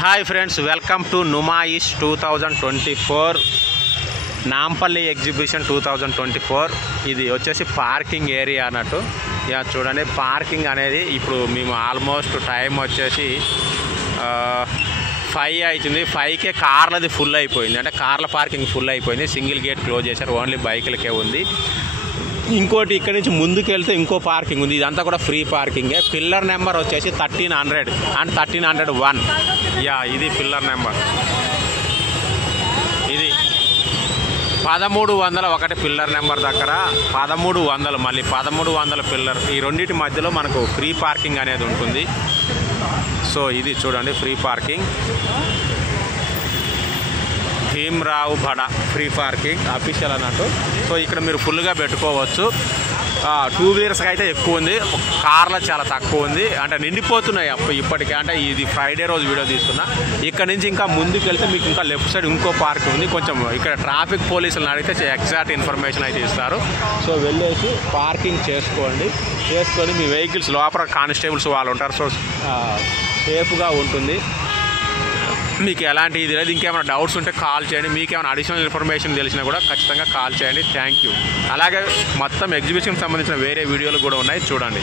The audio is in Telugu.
Hi friends, welcome to Numaish 2024 Nampally exhibition 2024. ఇది వచ్చేసి పార్కింగ్ ఏరియా అన్నట్టు. ఇక చూడండి, పార్కింగ్ అనేది ఇప్పుడు మేము ఆల్మోస్ట్ టైం వచ్చేసి 5 అవుతుంది. 5కే కార్లది ఫుల్ అయిపోయింది, అంటే కార్ల పార్కింగ్ ఫుల్ అయిపోయింది. సింగిల్ గేట్ క్లోజ్ చేశారు, ఓన్లీ బైకులకే ఉంది. ఇంకోటి ఇక్కడ నుంచి ముందుకు వెళ్తే ఇంకో పార్కింగ్ ఉంది, ఇదంతా కూడా ఫ్రీ పార్కింగే. పిల్లర్ నెంబర్ వచ్చేసి 1300 అండ్ 1301. యా, ఇది పిల్లర్ నెంబర్. ఇది 1300 ఒకటి పిల్లర్ నెంబర్ దగ్గర, 1300 మళ్ళీ 1300 పిల్లర్. ఈ రెండింటి మధ్యలో మనకు ఫ్రీ పార్కింగ్ అనేది ఉంటుంది. సో ఇది చూడండి, ఫ్రీ పార్కింగ్. భీమ్రావు బడా ఫ్రీ పార్కింగ్ అఫీషియల్ అన్నట్టు. సో ఇక్కడ మీరు ఫుల్గా పెట్టుకోవచ్చు. 2 వీలర్స్కి అయితే ఎక్కువ ఉంది, కార్లో చాలా తక్కువ ఉంది. అంటే నిండిపోతున్నాయి ఇప్పటికే. అంటే ఇది ఫ్రైడే రోజు వీడియో తీస్తున్నా. ఇక్కడ నుంచి ఇంకా ముందుకు వెళ్తే మీకు ఇంకా లెఫ్ట్ సైడ్ ఇంకో పార్క్ ఉంది. కొంచెం ఇక్కడ ట్రాఫిక్ పోలీసులను అడిగితే ఎగ్జాక్ట్ ఇన్ఫర్మేషన్ అయితే ఇస్తారు. సో వెళ్ళేసి పార్కింగ్ చేసుకొని మీ వెహికల్స్ లోపల కానిస్టేబుల్స్ వాళ్ళు ఉంటారు. సో సేఫ్గా ఉంటుంది. మీకు ఎలాంటి ఇది లేదు. ఇంకేమైనా డౌట్స్ ఉంటే కాల్ చేయండి. మీకు ఏమైనా అడిషనల్ ఇన్ఫర్మేషన్ తెలిసినా కూడా ఖచ్చితంగా కాల్ చేయండి. Thank you. అలాగే మొత్తం ఎగ్జిబిషన్కి సంబంధించిన వేరే వీడియోలు కూడా ఉన్నాయి, చూడండి.